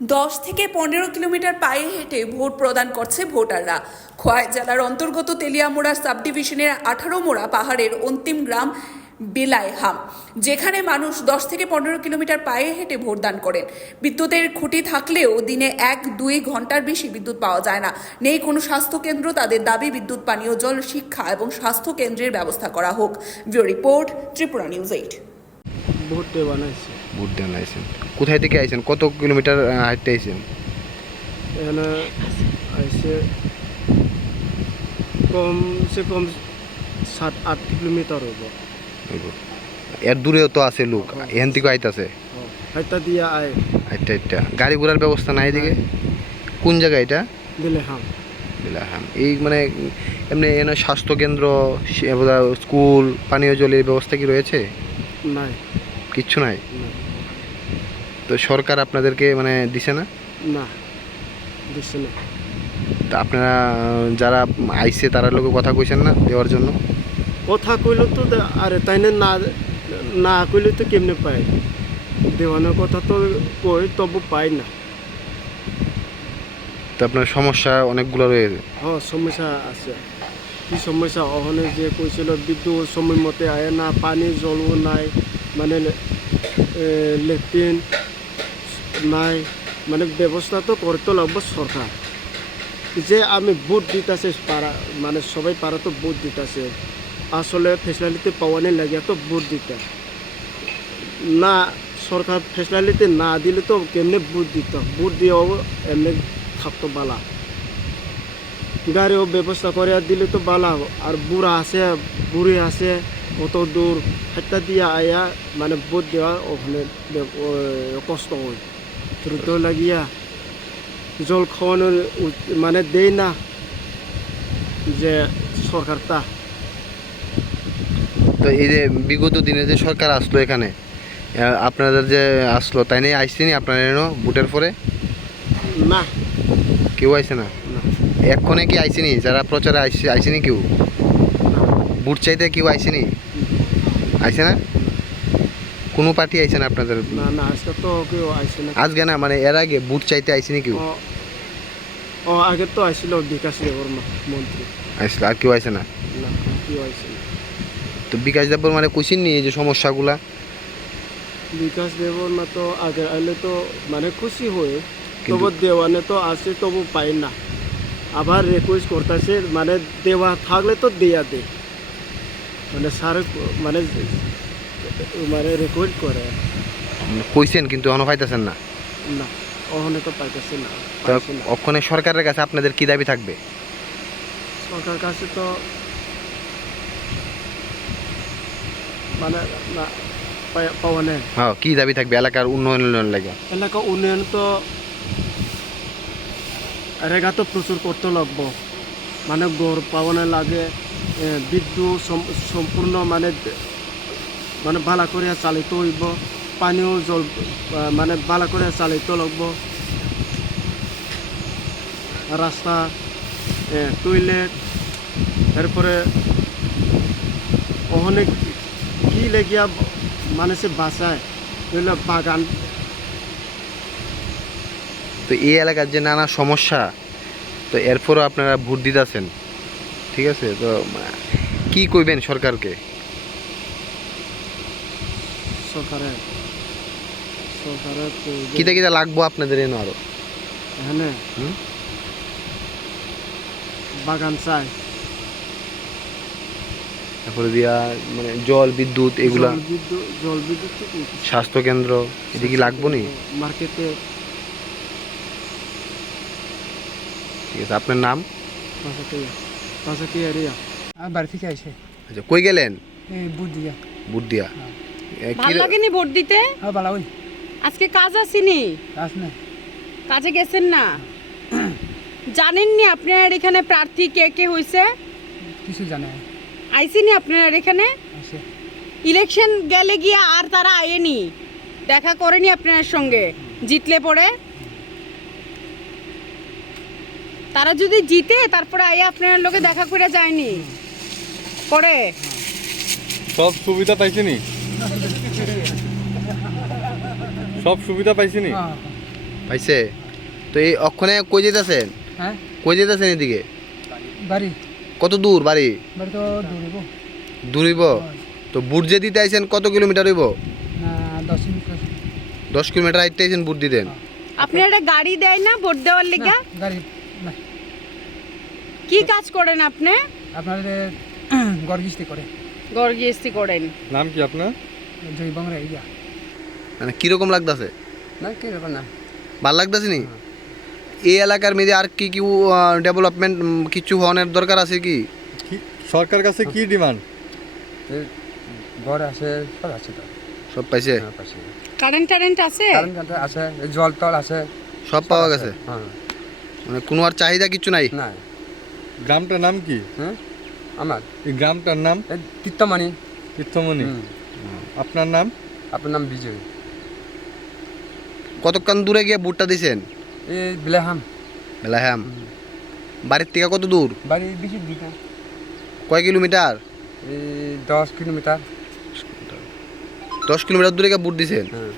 10 থেকে 15 কিলোমিটার পায়ে হেঁটে ভোট প্রদান করছে ভোটাররা। খোয়াই জেলার অন্তর্গত তেলিয়ামুড়া সাব ডিভিশনের 18 মোড়া পাহাড়ের অন্তিম গ্রাম বিলাইহাম, যেখানে মানুষ 10 থেকে 15 কিলোমিটার পায়ে হেঁটে ভোটদান করেন। বিদ্যুতের খুঁটি থাকলেও দিনে 1-2 ঘন্টার বেশি বিদ্যুৎ পাওয়া যায় না। নেই কোনো স্বাস্থ্যকেন্দ্র। তাদের দাবি বিদ্যুৎ, পানীয় জল, শিক্ষা এবং স্বাস্থ্য কেন্দ্রের ব্যবস্থা করা হোক। Bureau report, Tripura news 8। Vote বানাইছে। ভোট দেন আইছেন, কোথায় থেকে আইছেন? কত কিলোমিটার হাঁটতে আইছেন? এখানে আইসে কমসে কম 7-8 কিলোমিটার হইব। এর দূরেও তো আছে লোক, এখান থেকে আইতাছে। হাইতা দিয়া আয় আচ্ছা, গাড়ি ঘোড়ার ব্যবস্থা নাই এদিকে? কোন জায়গা এটা? বিলাইহাম। বিলাইহাম। এই মানে এমনি এখানে স্বাস্থ্যকেন্দ্র, স্কুল, পানীয় জলের ব্যবস্থা কি রয়েছে? নাই, কিচ্ছু নাই। না, তো সরকার আপনাদেরকে মানে দিছে না? না দিচ্ছে না। তা আপনারা যারা আইছে তারা লোকে কথা কইছেন না দেওয়ার জন্য? কথা কইল তো আরে তাইনে না না কইলে তো কেমনে পাই? দেওয়ানোর কথা তো কই, তবু পাই না। তো আপনার সমস্যা অনেকগুলো রয়েছে। সমস্যা আছে। কি সমস্যা? ওখানে যে কইছিল বিদ্যুৎ সময় মতে আয় না, পানি জলও নাই, মানে লেট্রিন নাই, মানে ব্যবস্থা তো করতে লাগবে সরকার। যে আমি ভোট দিতেছে পাড়া, মানে সবাই পাড়া তো ভোট দিতেছে, আসলে ফেসিলিটি পাওয়ানি লাগে তো ভোট দিতে না। সরকার ফেসিলিটি না দিলে তো কেমনে ভোট দিত? ভোট দিয়েও এমনি থাকতো বালা, গাড়িও ব্যবস্থা করে দিলে তো বালা। আর বুড়া আছে, বুড়ি আছে, অত দূর হাতটা দিয়ে আয়া মানে ভোট দেওয়া ওখানে কষ্ট হয়। দ্রুত লাগিয়া জল খাওয়ানোর মানে দেয় না যে সরকারটা। তো এই যে বিগত দিনে যে সরকার আসলো এখানে, আপনাদের যে আসলো তাই নিয়ে আইসিনি আপনার এনো ভোটের পরে? না, কেউ আইসে না। না, এক্ষণে কি আইসিনি? যারা প্রচারে আইসিনি কেউ? না, ভোট চাইতে কেউ আইসিনি? আইসে না? কোনো পার্টি আইসে না আপনাদের? না, না, আজকে তো কেউ আইসে না। আজকে না, মানে এর আগে ভোট চাইতে আইসিনি কেউ? আগে তো আইছিল বিকাশ দেবর মন্ত্রী। আইসলো, আর কেউ আইসে না? না, কেউ আইসে না। তো বিকাশ দেবর মানে কুচিন নি এই যে সমস্যাগুলা? বিকাশ দেবর না তো আগে আইলে তো মানে খুশি হয়ে, তবু দেওয়ানে তো আসে, তবু পাই না। আবার রিকোয়েস্ট করতেছে, মানে দেওয়া থাকলে তো দেয়া দে, মানে স্যার মানে মানে রিকোয়েস্ট করে। কইছেন কিন্তু এখনো পাইতেছেন না? না, ওখানে তো পাইতেছে না, তো পাইছে না। ওখানে সরকারের কাছে আপনাদের কি দাবি থাকবে? সরকার কাছে তো মানে না পাওয়া নেই। হ্যাঁ, কি দাবি থাকবে এলাকার উন্নয়নের লাগে? এলাকা উন্নয়ন তো রেগা তো প্রচুর করতে লাগবো, মানে গড় পাওয়ানো লাগে। বিদ্যুৎ সম্পূর্ণ মানে মানে ভালো করে চালিত হইব, পানীয় জল মানে ভালো করে চালিত লাগবো, রাস্তা, টয়লেট, এরপরে ওখানে কি লেগিয়া মানুষে বাঁচায় এগুলো বাগান। তো এই এলাকার যে নানা সমস্যা, তো এরপরও আপনারা ভোট দিতেছেন, ঠিক আছে? তো কি কইবেন সরকারকে? সরকারের কিতা কিতা লাগবো আপনাদের এনে আরো? এখানে বাগান চাই, তারপরে দিয়া মানে জল, বিদ্যুৎ, এগুলা, জল বিদ্যুৎ তো স্বাস্থ্যকেন্দ্র, এদিকে লাগবো নি? মার্কেটে। ঠিক আছে, আপনার নাম? পাঁচটি এরিয়া। আর বাড়ি থেকে আইসে আচ্ছা, কই গেলেন? এই বুট দিয়া। ভোট দিয়া? ভাল লাগেনি ভোট দিতে? হ্যাঁ বালা ওই আজকে কাজ আসেনি? কাজ না, কাজে গেছেন না? জানেননি আপনার এখানে প্রার্থী কে কে হয়েছে? কিছু জানে না। আইসিনি আপনার এখানে? আসে ইলেকশন গেলে গিয়ে আর তারা আয়েনি, দেখা করেনি আপনার সঙ্গে জিতলে পরে? তারা যদি জিতে তারপরে আয়ে আপনার লোকে দেখা করে যায়নি পরে? সব সুবিধা পাইছিনি? সব সুবিধা পাইছিনি? হ্যাঁ পাইছে? তো এই অক্ষণে কই যেতেছেন? হ্যাঁ কই যেতেছেন এদিকে? বাড়ি কত দূর বাড়ি? বাড়ি তো দূরিব দূরিব? তো বুট যে দিতে আইছেন কত কিলোমিটার হইব? না 10 মিনিট 10 কিলোমিটার আইতে আইছেন বুট দিতেন? আপনি একটা গাড়ি দেয় না ভোট দেওয়ার লেগে? গাড়ি না কি কাজ করেন আপনি? আপনার গর্গিস্তি করে গর্গিস্তি করেন। নাম কি আপনার? জয় বাংলা ইয়া মানে কিরকম লাগতেছে? না কি ব্যাপার না ভাল লাগতেছে নি? এই এলাকার মধ্যে আর কি কি ডেভেলপমেন্ট কিছু হওয়ার দরকার আছে কি? সরকার কাছে কি ডিমান্ড? ঘর আছে সব আছে তো সব পাইছে? পাশে কারেন্ট টারেন্ট আছে? কারেন্ট আছে জল টল আছে সব পাওয়া গেছে? হ্যাঁ মানে কোনো আর চাহিদা কিছু নাই? না গ্রামটার নাম কি? হ্যাঁ আমার এই গ্রামটার নাম তীর্থমানি তীর্থমণি। আপনার নাম? আপনার নাম বিজয় কতক্ষণ দূরে গিয়ে বুটটা দিছেন? এই বিলাহাম বেলাহাম। বাড়ির থেকে কত দূর? বাড়ি বেশি দূর না কয় কিলোমিটার? এই 10 কিলোমিটার 10 কিলোমিটার দূরে গিয়ে বুট দিছেন? হ্যাঁ